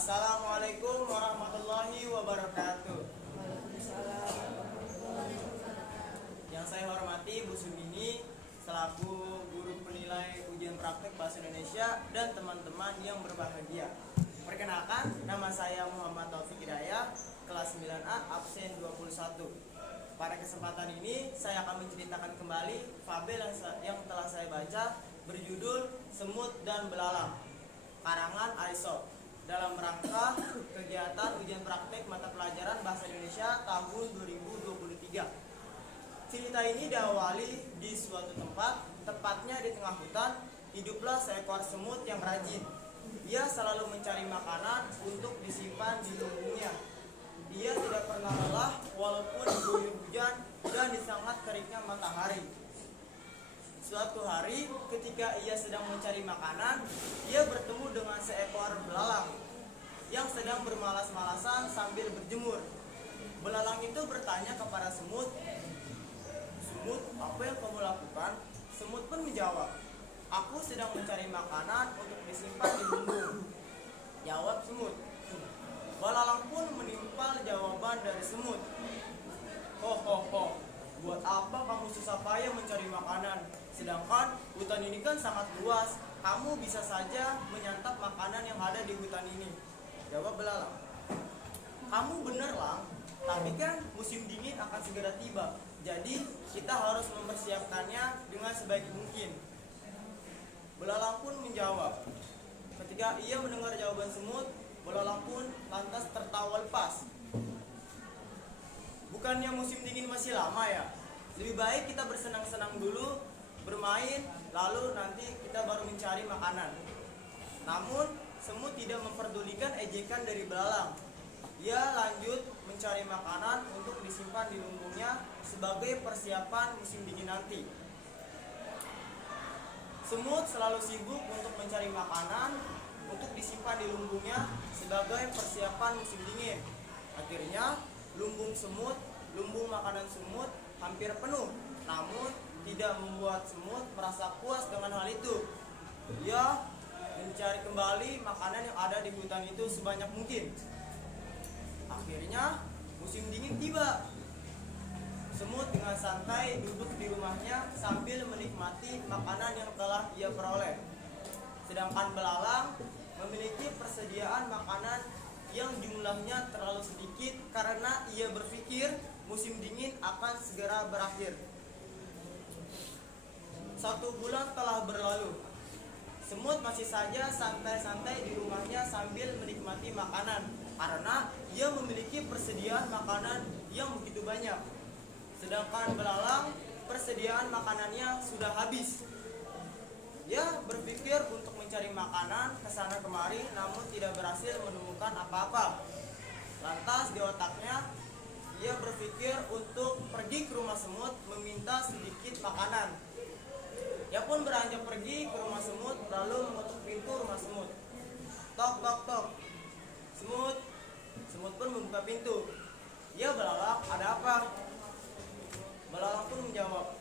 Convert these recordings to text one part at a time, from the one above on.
Assalamualaikum warahmatullahi wabarakatuh. Yang saya hormati Bu Sumini selaku guru penilai ujian praktek bahasa Indonesia dan teman-teman yang berbahagia. Perkenalkan, nama saya Muhammad Taufik Hidayah, kelas 9A, absen 21. Pada kesempatan ini saya akan menceritakan kembali fabel yang telah saya baca berjudul Semut dan Belalang, karangan Aesop, dalam rangka kegiatan ujian praktek mata pelajaran bahasa Indonesia tahun 2023. Cerita ini diawali di suatu tempat, tepatnya di tengah hutan. Hiduplah seekor semut yang rajin. Ia selalu mencari makanan untuk disimpan di lumbungnya. Ia tidak pernah lelah walaupun diguyur hujan dan di sangat teriknya matahari. Suatu hari ketika ia sedang mencari makanan, ia bertemu dengan seekor belalang yang sedang bermalas-malasan sambil berjemur. Belalang itu bertanya kepada semut, "Semut, apa yang kamu lakukan?" Semut pun menjawab, "Aku sedang mencari makanan untuk disimpan di lumbung," jawab semut. Belalang pun menimpal jawaban dari semut. "Ho ho ho, buat apa kamu susah payah mencari makanan? Sedangkan hutan ini kan sangat luas, kamu bisa saja menyantap makanan yang ada di hutan ini," jawab belalang. "Kamu benar, Lang, tapi kan musim dingin akan segera tiba, jadi kita harus mempersiapkannya dengan sebaik mungkin." Belalang pun menjawab. Ketika ia mendengar jawaban semut, belalang pun lantas tertawa lepas. "Bukannya musim dingin masih lama ya? Lebih baik kita bersenang-senang dulu, bermain, lalu nanti kita baru mencari makanan." Namun, semut tidak memperdulikan ejekan dari belalang. Ia lanjut mencari makanan untuk disimpan di lumbungnya sebagai persiapan musim dingin nanti. Semut selalu sibuk untuk mencari makanan untuk disimpan di lumbungnya sebagai persiapan musim dingin. Akhirnya, lumbung makanan semut hampir penuh, namun tidak membuat semut merasa puas dengan hal itu. Ia mencari kembali makanan yang ada di hutan itu sebanyak mungkin. Akhirnya, musim dingin tiba. Semut dengan santai duduk di rumahnya sambil menikmati makanan yang telah ia peroleh. Sedangkan belalang memiliki persediaan makanan yang jumlahnya terlalu sedikit karena ia berpikir musim dingin akan segera berakhir. 1 bulan telah berlalu. Semut masih saja santai-santai di rumahnya sambil menikmati makanan karena ia memiliki persediaan makanan yang begitu banyak. Sedangkan belalang persediaan makanannya sudah habis. Ia berpikir untuk mencari makanan kesana kemari namun tidak berhasil menemukan apa-apa. Lantas di otaknya ia berpikir untuk pergi ke rumah semut meminta sedikit makanan. Ia pun beranjak pergi ke rumah semut lalu mengetuk pintu rumah semut. "Tok tok tok." Semut pun membuka pintu. "Ya belalang, ada apa?" Belalang pun menjawab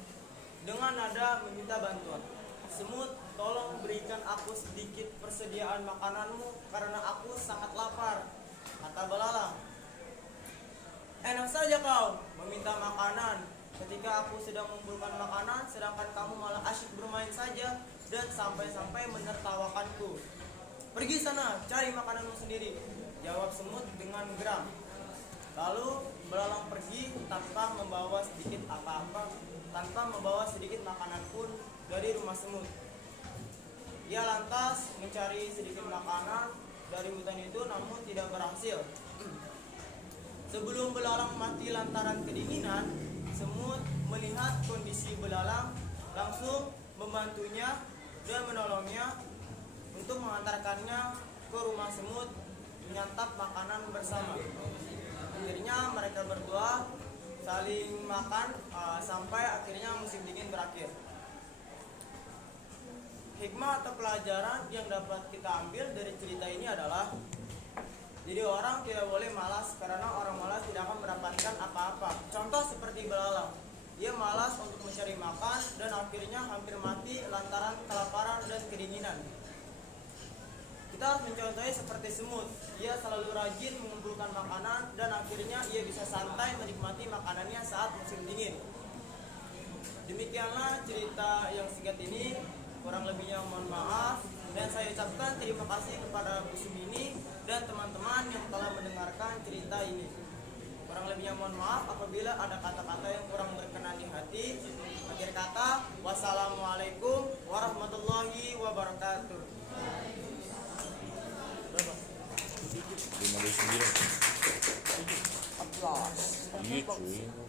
dengan nada meminta bantuan. "Semut, tolong berikan aku sedikit persediaan makananmu karena aku sangat lapar," kata belalang. "Enak saja kau meminta makanan ketika aku sedang mengumpulkan makanan, sedangkan kamu malah asyik bermain saja dan sampai-sampai menertawakanku. Pergi sana, cari makananmu sendiri," jawab semut dengan geram. Lalu belalang pergi tanpa membawa sedikit makanan pun dari rumah semut. Ia lantas mencari sedikit makanan dari hutan itu namun tidak berhasil. Sebelum belalang mati lantaran kedinginan, semut melihat kondisi belalang langsung membantunya dan menolongnya untuk mengantarkannya ke rumah semut menyantap makanan bersama. Akhirnya mereka berdua saling makan sampai akhirnya musim dingin berakhir. Hikmah atau pelajaran yang dapat kita ambil dari cerita ini adalah jadi orang tidak boleh malas karena orang malas tidak akan mendapatkan apa-apa. Contoh seperti belalang, ia malas untuk mencari makan dan akhirnya hampir mati lantaran kelaparan dan kedinginan. Kita harus mencontohnya seperti semut. Ia selalu rajin mengumpulkan makanan dan akhirnya ia bisa santai menikmati makanannya saat musim dingin. Demikianlah cerita yang singkat ini, kurang lebihnya mohon maaf, dan saya ucapkan terima kasih kepada Bu Sumini dan teman-teman yang telah mendengarkan cerita ini. Kurang lebihnya mohon maaf apabila ada kata-kata yang kurang berkenan di hati. Akhir kata, wassalamualaikum warahmatullahi wabarakatuh. 59. 14.